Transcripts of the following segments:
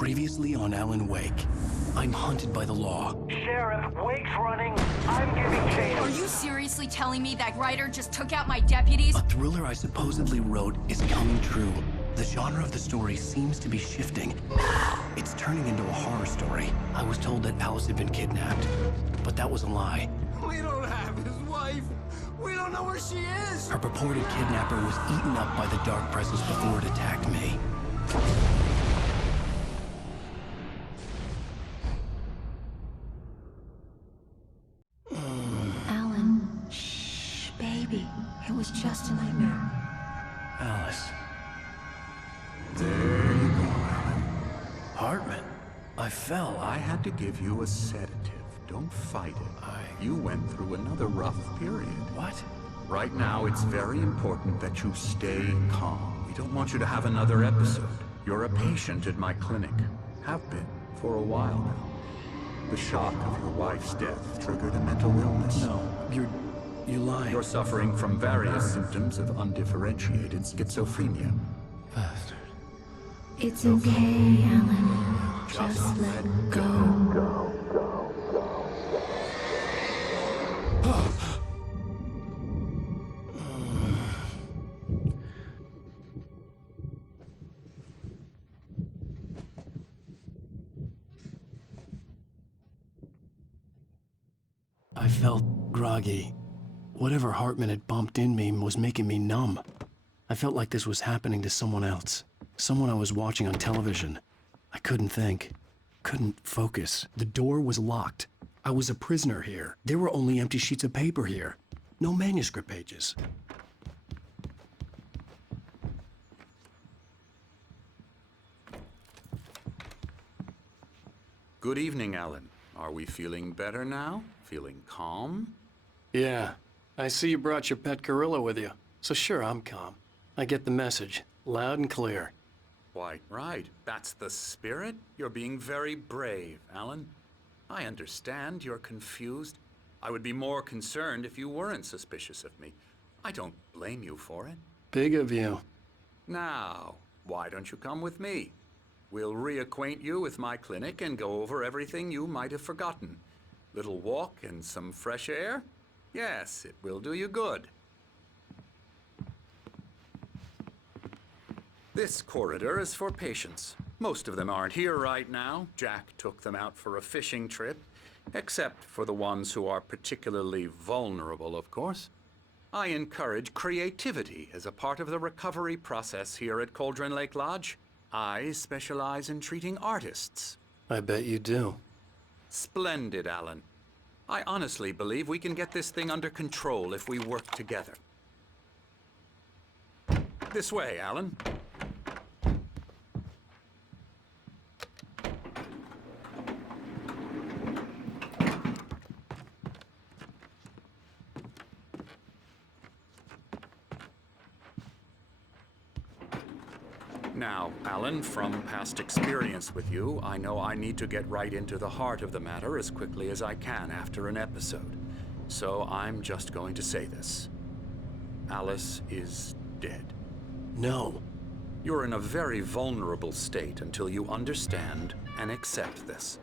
Previously on Alan Wake, I'm hunted by the law. Sheriff, Wake's running. I'm giving chase. Are you seriously telling me that writer just took out my deputies? A thriller I supposedly wrote is coming true. The genre of the story seems to be shifting. It's turning into a horror story. I was told that Alice had been kidnapped, but that was a lie. We don't have his wife. We don't know where she is. Her purported kidnapper was eaten up by the dark presence before it attacked me. Alan, shh, baby. It was just a nightmare. Alice. There you go, Alan. Hartman. I fell. I had to give you a sedative. Don't fight it. You went through another rough period. What? Right now, it's very important that you stay calm. We don't want you to have another episode. You're a patient at my clinic. Have been for a while now. The shock of your wife's death triggered a mental illness. No, you're lying. You're suffering from various symptoms of undifferentiated schizophrenia. Bastard. It's okay, Alan. Just let go. I felt groggy. Whatever Hartman had bumped in me was making me numb. I felt like this was happening to someone else. Someone I was watching on television. I couldn't think. Couldn't focus. The door was locked. I was a prisoner here. There were only empty sheets of paper here. No manuscript pages. Good evening, Alan. Are we feeling better now? Feeling calm? Yeah. I see you brought your pet gorilla with you. So sure, I'm calm. I get the message. Loud and clear. Quite right. That's the spirit. You're being very brave, Alan. I understand you're confused. I would be more concerned if you weren't suspicious of me. I don't blame you for it. Big of you. Now, why don't you come with me? We'll reacquaint you with my clinic and go over everything you might have forgotten. Little walk and some fresh air? Yes, it will do you good. This corridor is for patients. Most of them aren't here right now. Jack took them out for a fishing trip, except for the ones who are particularly vulnerable, of course. I encourage creativity as a part of the recovery process here at Cauldron Lake Lodge. I specialize in treating artists. I bet you do. Splendid, Alan. I honestly believe we can get this thing under control if we work together. This way, Alan. Now, Alan, from past experience with you, I know I need to get right into the heart of the matter as quickly as I can after an episode. So I'm just going to say this. Alice is dead. No. You're in a very vulnerable state until you understand and accept this.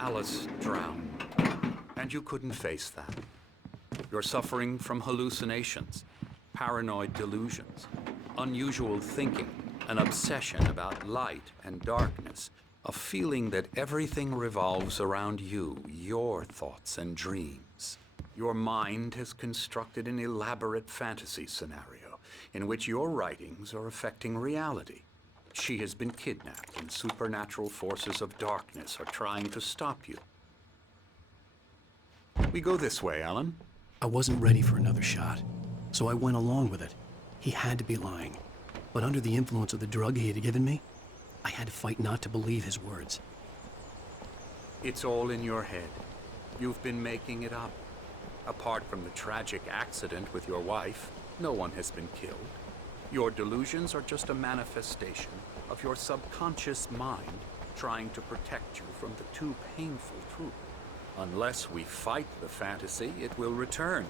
Alice drowned, and you couldn't face that. You're suffering from hallucinations, paranoid delusions, unusual thinking, an obsession about light and darkness, a feeling that everything revolves around you, your thoughts and dreams. Your mind has constructed an elaborate fantasy scenario in which your writings are affecting reality. She has been kidnapped and supernatural forces of darkness are trying to stop you. We go this way, Alan. I wasn't ready for another shot, so I went along with it. He had to be lying. But under the influence of the drug he had given me, I had to fight not to believe his words. It's all in your head. You've been making it up. Apart from the tragic accident with your wife, no one has been killed. Your delusions are just a manifestation of your subconscious mind trying to protect you from the too painful truth. Unless we fight the fantasy, it will return.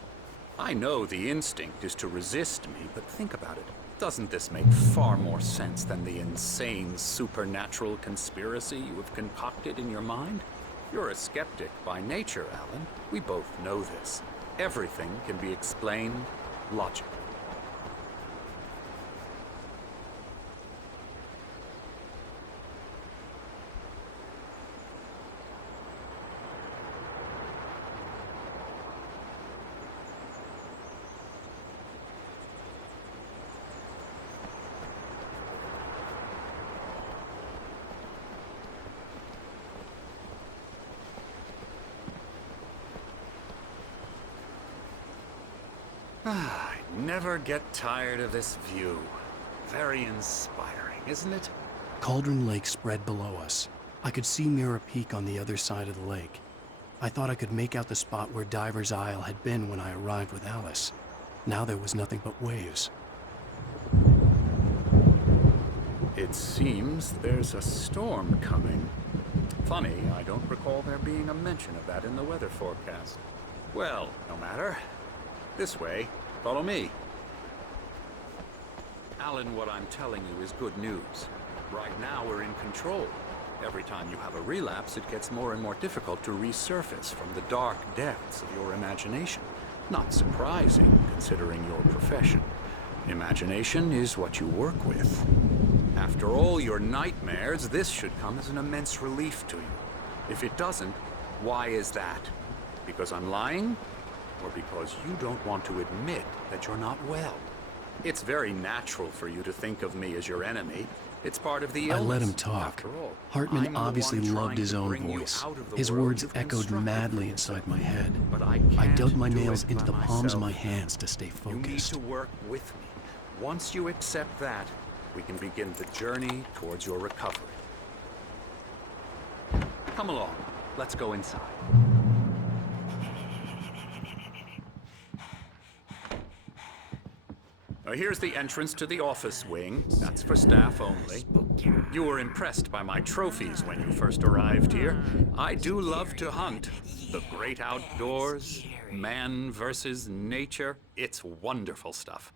I know the instinct is to resist me, but think about it. Doesn't this make far more sense than the insane supernatural conspiracy you have concocted in your mind? You're a skeptic by nature, Alan. We both know this. Everything can be explained logically. I never get tired of this view. Very inspiring, isn't it? Cauldron Lake spread below us. I could see Mirror Peak on the other side of the lake. I thought I could make out the spot where Diver's Isle had been when I arrived with Alice. Now there was nothing but waves. It seems there's a storm coming. Funny, I don't recall there being a mention of that in the weather forecast. Well, no matter. This way. Follow me. Alan, what I'm telling you is good news. Right now, we're in control. Every time you have a relapse, it gets more and more difficult to resurface from the dark depths of your imagination. Not surprising, considering your profession. Imagination is what you work with. After all your nightmares, this should come as an immense relief to you. If it doesn't, why is that? Because I'm lying? Or because you don't want to admit that you're not well? It's very natural for you to think of me as your enemy. It's part of the illness. I let him talk. After all, Hartman I'm the obviously one loved trying his to own bring you voice. out of the His world words you've echoed constructed madly for inside yourself. my head. But I can't dug my do nails it into by the palms of myself. my hands to stay You need focused. to work with me. Once you accept that, we can begin the journey towards your recovery. Come along. Let's go inside. Now, here's the entrance to the office wing. That's for staff only. You were impressed by my trophies when you first arrived here. I do love to hunt. The great outdoors, man versus nature. It's wonderful stuff.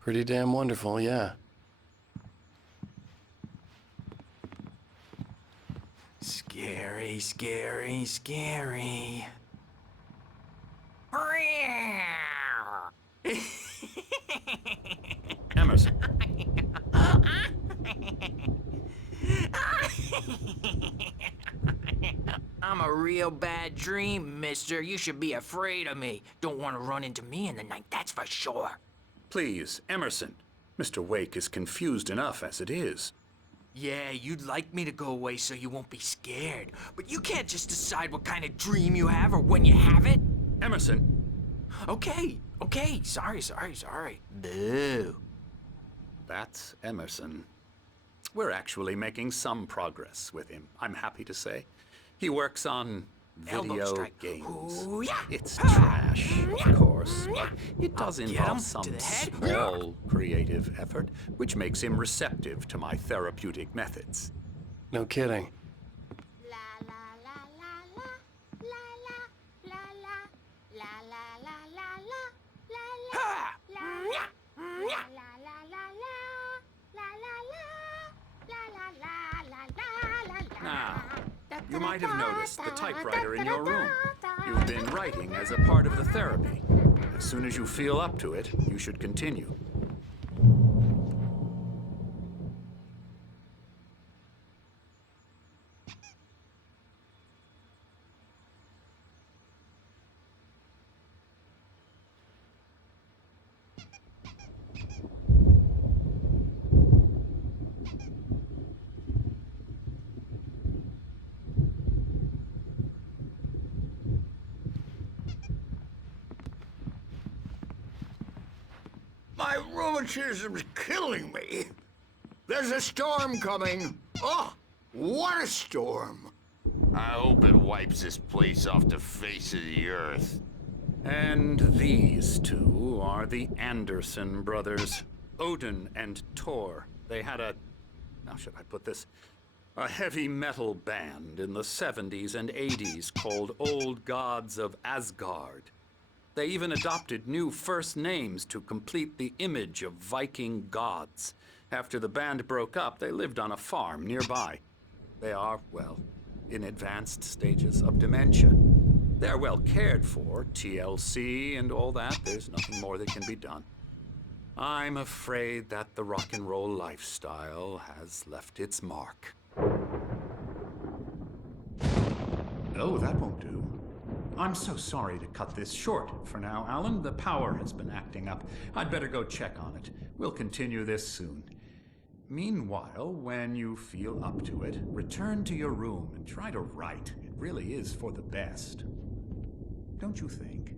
Pretty damn wonderful, yeah. Scary, scary, scary. Emerson. I'm a real bad dream, mister. You should be afraid of me. Don't want to run into me in the night, that's for sure. Please, Emerson. Mr. Wake is confused enough as it is. Yeah, you'd like me to go away so you won't be scared. But you can't just decide what kind of dream you have or when you have it. Emerson. Okay, sorry. Boo. That's Emerson. We're actually making some progress with him, I'm happy to say. He works on Elbow video strike. games. Ooh, yeah. It's trash, of course, but it does I'll get involve him some to the head. small creative effort, which makes him receptive to my therapeutic methods. No kidding. La la la la la la la la la la la la Ha! la la la la la Now, you might have noticed the typewriter in your room. You've been writing as a part of the therapy. As soon as you feel up to it, you should continue. My rheumatism's killing me. There's a storm coming. Oh, what a storm. I hope it wipes this place off the face of the earth. And these two are the Anderson brothers, Odin and Tor. They had how should I put this? A heavy metal band in the 70s and 80s called Old Gods of Asgard. They even adopted new first names to complete the image of Viking gods. After the band broke up, they lived on a farm nearby. They are, well, in advanced stages of dementia. They're well cared for, TLC and all that. There's nothing more that can be done. I'm afraid that the rock and roll lifestyle has left its mark. Oh, that won't do. I'm so sorry to cut this short for now, Alan. The power has been acting up. I'd better go check on it. We'll continue this soon. Meanwhile, when you feel up to it, return to your room and try to write. It really is for the best. Don't you think?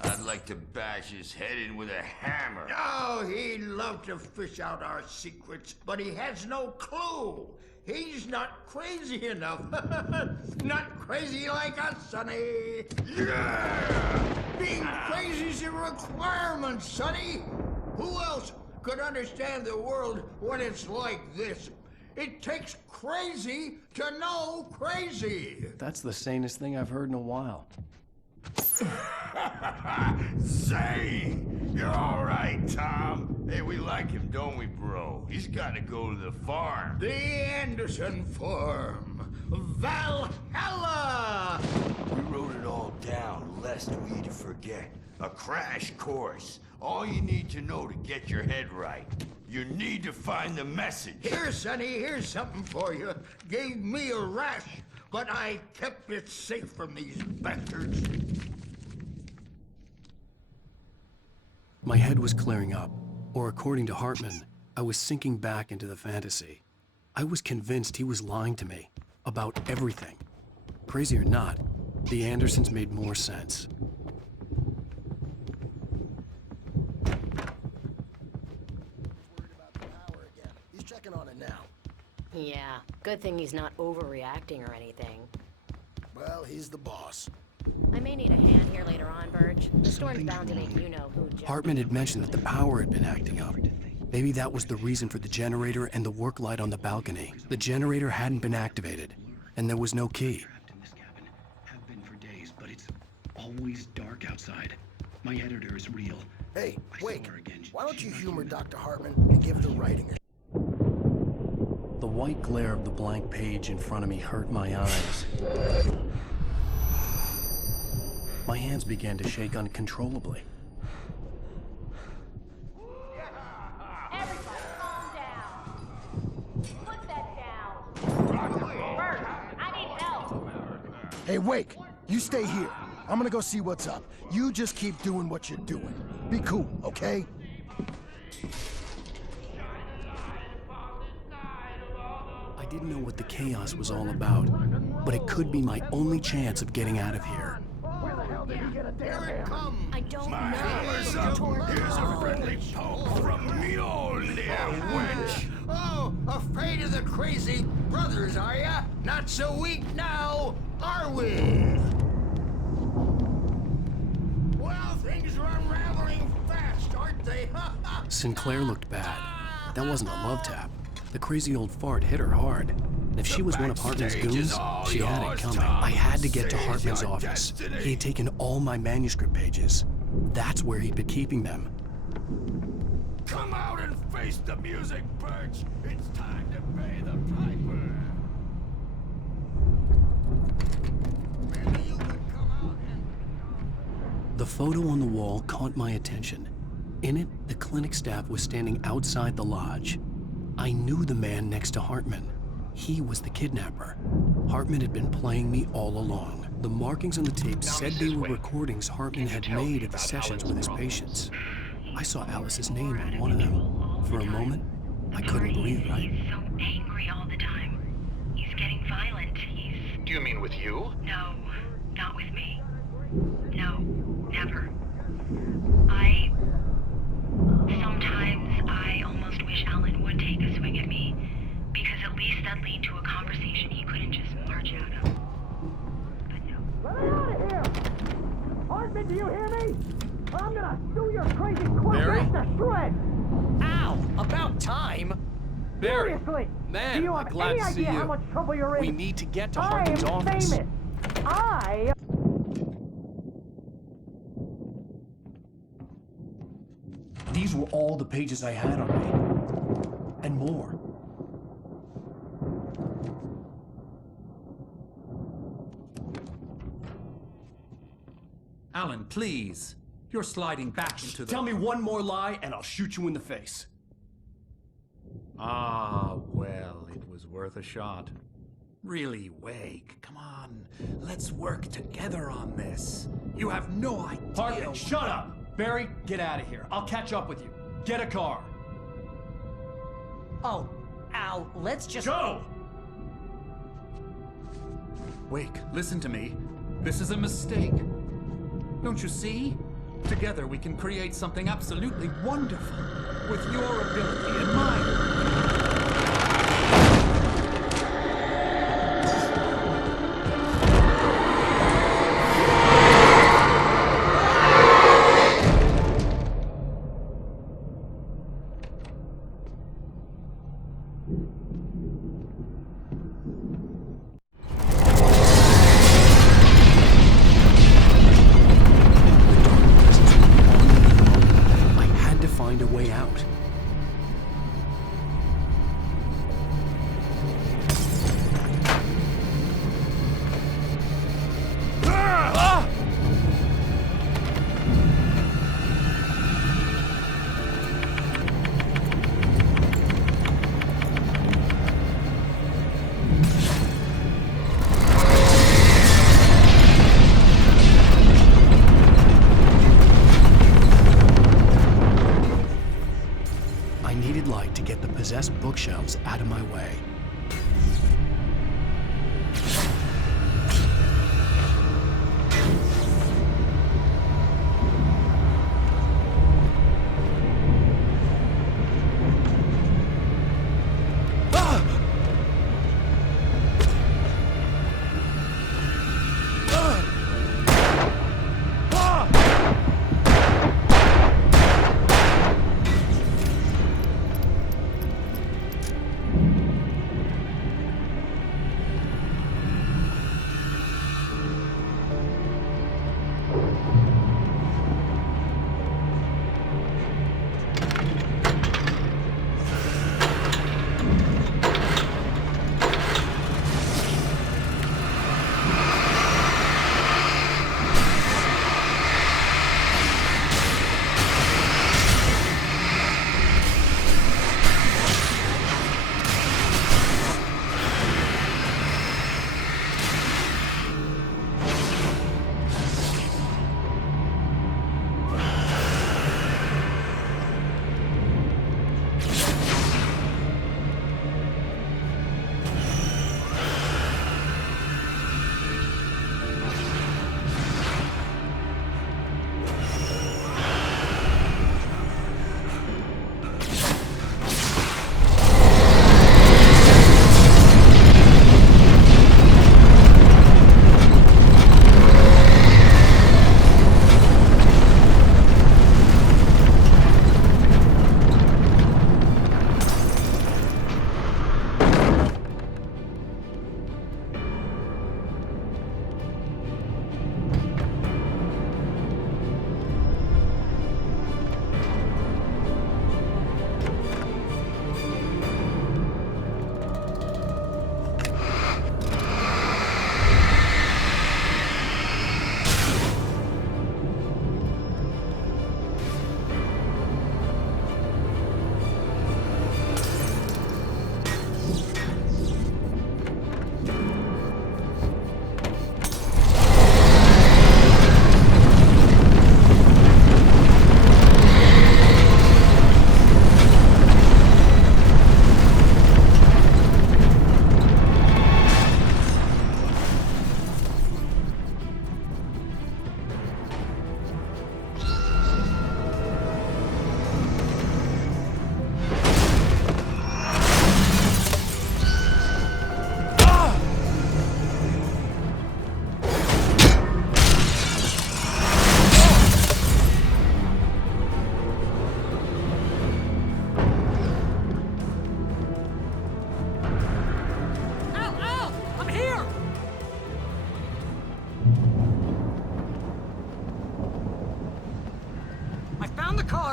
I'd like to bash his head in with a hammer. Oh, he'd love to fish out our secrets, but he has no clue. He's not crazy enough. Not crazy like us, Sonny. Yeah! Being crazy's a requirement, Sonny. Who else could understand the world when it's like this? It takes crazy to know crazy. That's the sanest thing I've heard in a while. Say, you're all right, Tom. Hey, we like him, don't we, bro? He's got to go to the farm. The Anderson Farm. Valhalla! We wrote it all down, lest we forget. A crash course. All you need to know to get your head right. You need to find the message. Here, Sonny, here's something for you. Gave me a rash, but I kept it safe from these bastards. My head was clearing up, or according to Hartman, I was sinking back into the fantasy. I was convinced he was lying to me about everything. Crazy or not, the Andersons made more sense. He's checking on it now. Yeah, good thing he's not overreacting or anything. Well, he's the boss. I may need a hand here later on, Birch. The storm's bound to make you know who. Hartman had mentioned that the power had been acting up. Maybe that was the reason for the generator and the work light on the balcony. The generator hadn't been activated, and there was no key. Have been for days, but it's always dark outside. My editor is real. Hey, Wake, again. why don't you humor Dr. Hartman and give the writing a... The white glare of the blank page in front of me hurt my eyes. My hands began to shake uncontrollably. Everybody calm down. Put that down. Bert, I need help. Hey, Wake, you stay here. I'm gonna go see what's up. You just keep doing what you're doing. Be cool, okay? I didn't know what the chaos was all about, but it could be my only chance of getting out of here. Here it comes. I don't know. Hammer's up. Here's a friendly poke from Mjolnir, wench. Oh, afraid of the crazy brothers, are ya? Not so weak now, are we? Well, things are unraveling fast, aren't they? Sinclair looked bad. That wasn't a love tap. The crazy old fart hit her hard. And if she was one of Hartman's goons, she had it coming. I had to get to Hartman's office. He had taken all my manuscript pages. That's where he'd been keeping them. Come out and face the music, Birch. It's time to pay the piper. Maybe you could come out and... The photo on the wall caught my attention. In it, the clinic staff was standing outside the lodge. I knew the man next to Hartman. He was the kidnapper. Hartman had been playing me all along. The markings on the tape said they were recordings Hartman had made of the sessions with his patients. I saw Alice's name on one of them. For a moment, I couldn't believe it. He's so angry all the time. He's getting violent. Do you mean with you? No, not with me. No, never. Sometimes I almost wish Alan would take a swing at me, because at least that'd lead to a conversation he couldn't just march out of. But no. Let me out of here! Hartman, do you hear me? I'm gonna sue your crazy corpse to shreds! Ow! About time! Barry, Seriously! man, do you I'm have glad any to see idea you. how much trouble you're in? We need to get to I Hartman's am office. famous. I... These were all the pages I had on me. And more. Alan, please. You're sliding back into the... Tell me one more lie and I'll shoot you in the face. Ah, well, it was worth a shot. Really, Wake, come on. Let's work together on this. You have no idea... Hartman, shut up! Barry, get out of here. I'll catch up with you. Get a car. Oh, Al, let's just... Go! Wake, listen to me. This is a mistake. Don't you see? Together we can create something absolutely wonderful. With your ability and mine. I had to find a way out. I needed light to get the possessed bookshelves out of my way.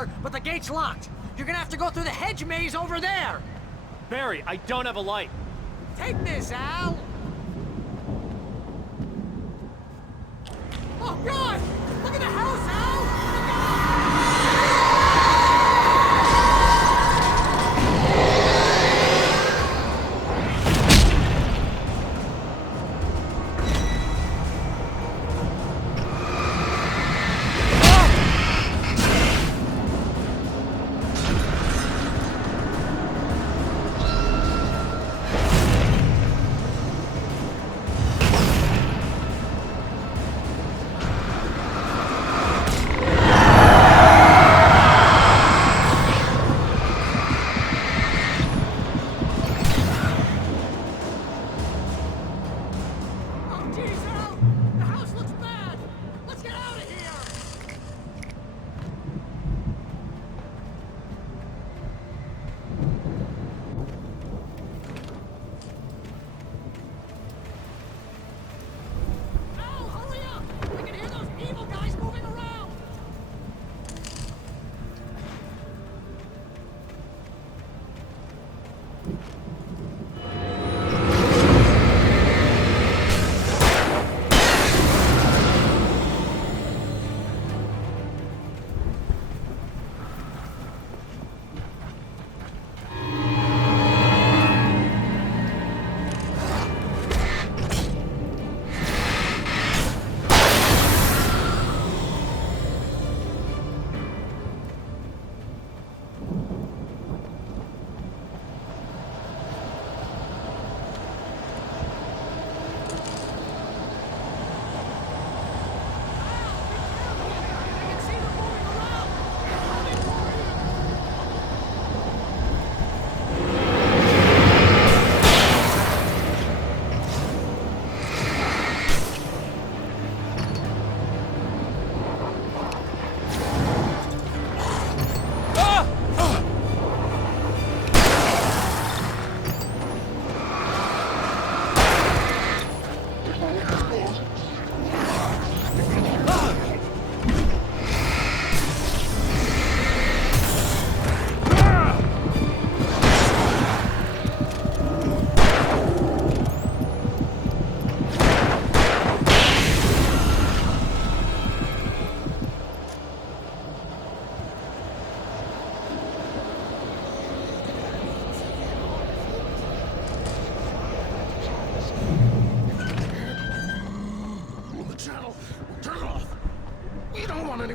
car, but the gate's locked. You're gonna have to go through the hedge maze over there. Barry, I don't have a light. Take this, Al. Oh, God! Look at the house, Al! Look out!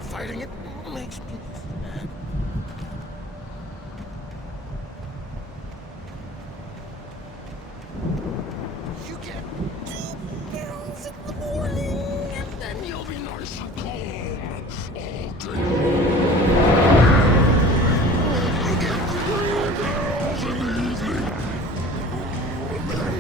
Fighting it makes me mad. You get 2 pills in the morning, and then you'll be nice and calm all day. You get 3 pills in the evening, and then...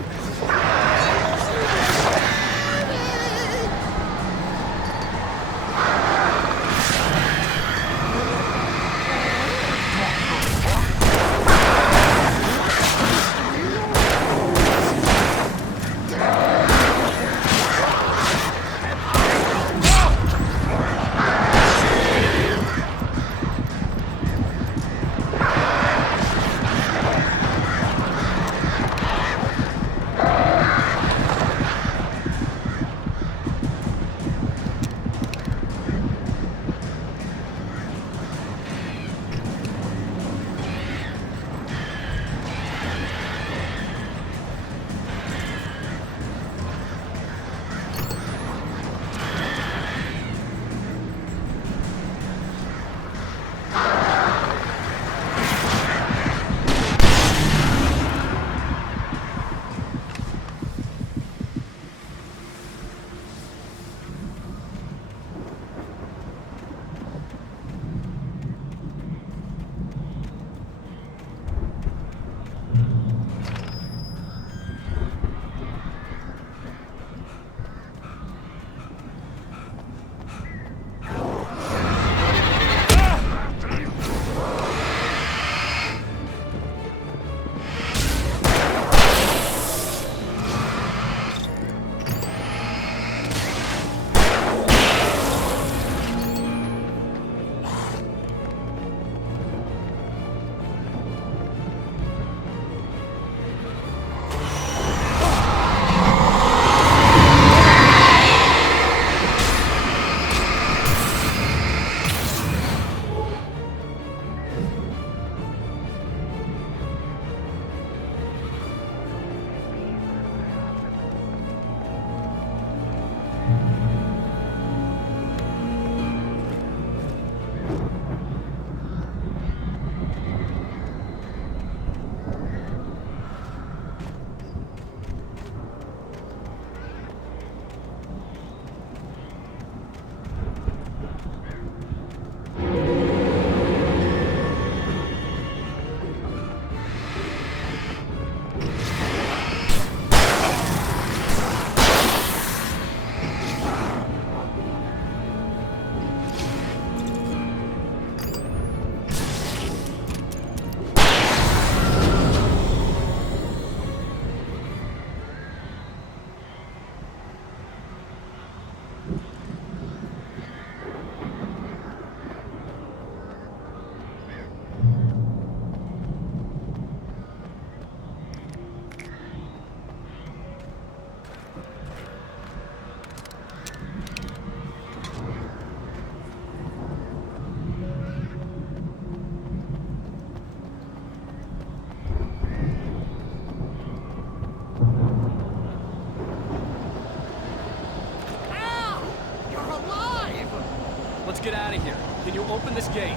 get out of here. Can you open this gate?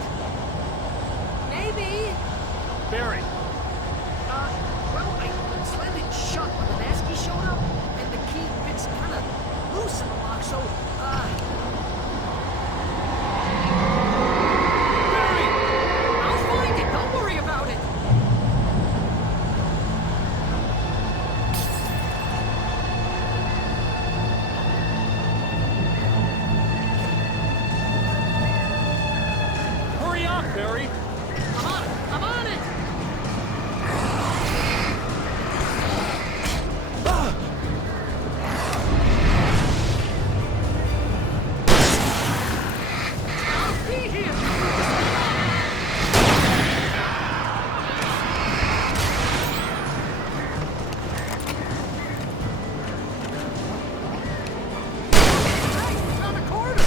Maybe. Barry. Well, I slammed it shut when the Nasky showed up, and the key fits kind of loose in the lock, so, Barry! I'll find it, don't worry about it! Hurry up, Barry! I'm on it! I'll be here! Hey, found a corner!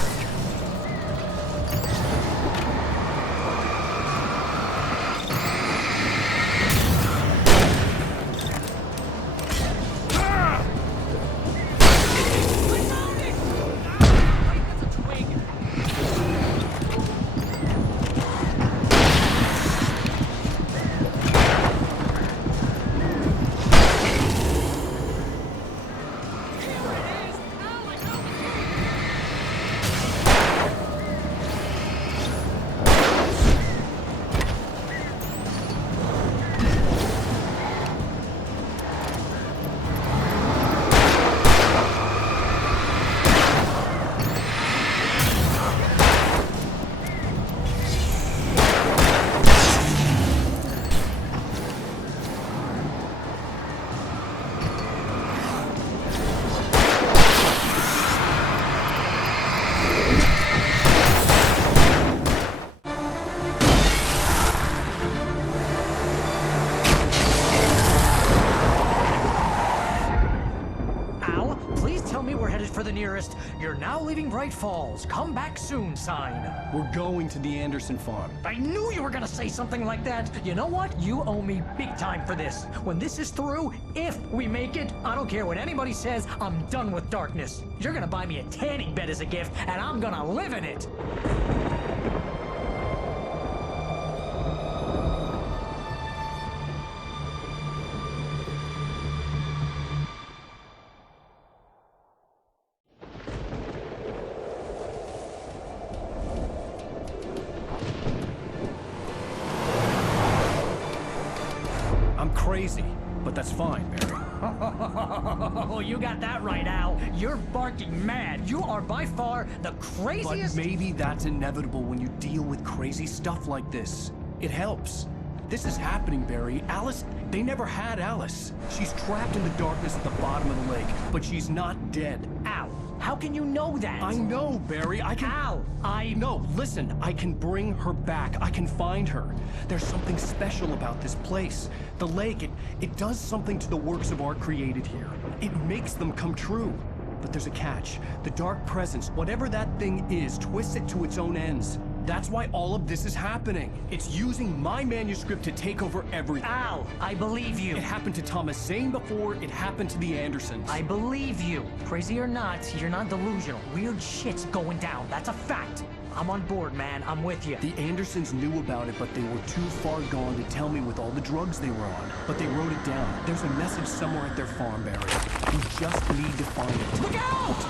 Al, please tell me we're headed for the nearest "You're now leaving Bright Falls. Come back soon" sign. We're going to the Anderson farm. I knew you were gonna say something like that. You know what? You owe me big time for this. When this is through, if we make it, I don't care what anybody says, I'm done with darkness. You're gonna buy me a tanning bed as a gift, and I'm gonna live in it. I'm crazy, but that's fine, Barry. Oh, you got that right, Al. You're barking mad. You are by far the But craziest. maybe that's inevitable when you deal with crazy stuff like this. It helps. This is happening, Barry. Alice, they never had Alice. She's trapped in the darkness at the bottom of the lake, but she's not dead. Al, how can you know that? I know, Barry. I can... Al, No, listen. I can bring her back. I can find her. There's something special about this place. The lake, it does something to the works of art created here. It makes them come true. But there's a catch. The dark presence, whatever that thing is, twists it to its own ends. That's why all of this is happening. It's using my manuscript to take over everything. Al, I believe you. It happened to Thomas Zane before, it happened to the Andersons. I believe you. Crazy or not, you're not delusional. Weird shit's going down. That's a fact. I'm on board, man. I'm with you. The Andersons knew about it, but they were too far gone to tell me with all the drugs they were on. But they wrote it down. There's a message somewhere at their farm, Barry. We just need to find it. Look out!